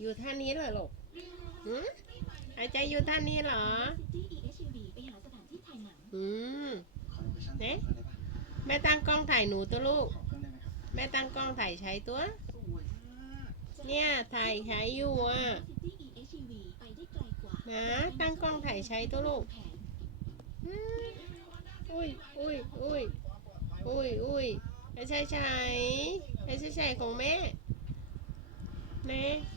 อยู่ท่านี้เหรอลูกหืมหายใจอยู่ท่านี้เหรอ อืมขอเนเอ๊ะแม่ตั้งกล้องถ่ายหนูตัวลูก แม่ตั้งกล้องถ่ายใช้ตัว เนี่ยถ่ายใช้อยู่อะนะตั้งกล้องถ่ายใช้ตัวลูกอุ้ยอุ้ยอุ้ยอุ้ยอุ้ยไอ้ใช่ใช่ไอ้ใช่ใช่ของแม่ ไหน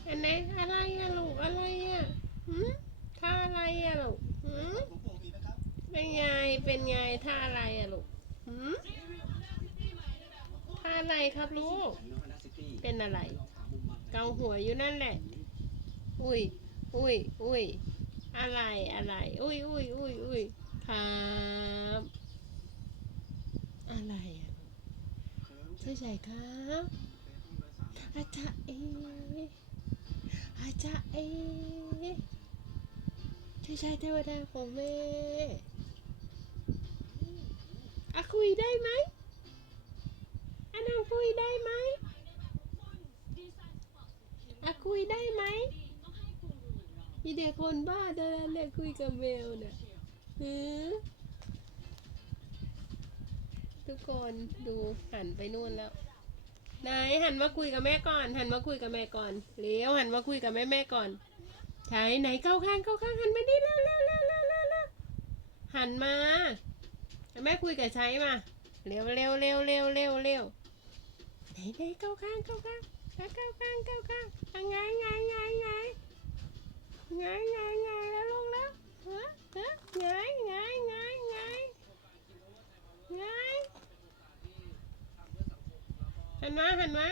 อันไหนอะไรอะลูกอะไรอะหืมท่าอะไรอะลูกหืมเป็นไงเป็นไงท่าอะไรอะลูกหืมท่าอะไรครับลูก เป็นอะไร เกาหัวอยู่นั่นแหละ อุ้ยอุ้ยอุ้ยอะไรอะไรอุ้ยอุ้ยอุ้ยอุ้ยครับอะไรอะใช่ใช่ครับ อารอาจาเออาจาเอใช่ใช่เทวดาของแม่อะคุยได้ไหมอันนั้นคุยได้ไหมอะคุยได้ไหมมีเด็กคนบ้าเดินเนี่ยคุยกับแมวเนี่ยหือทุกคนดูหันไปนู่นแล้ว ไหนหันมาคุยกับแม่ก่อน หันมาคุยกับแม่ก่อนเร็วหันมาคุยกับแม่แม่ก่อนใช่ไหนเข้าข้างเข้าข้างหันมาดิเร็วเร็วเร็วเร็วเร็วเร็วหันมาแม่คุยกับใช้มาเร็วเร็วเร็วเร็วเร็วเร็วไหนไหนเข้าข้างเข้าข้างเข้าข้างเข้าข้างอะไงไงไงไงไงไงไงแล้วลงแล้วฮะฮะไงไงไงไงไง หันมาหันมา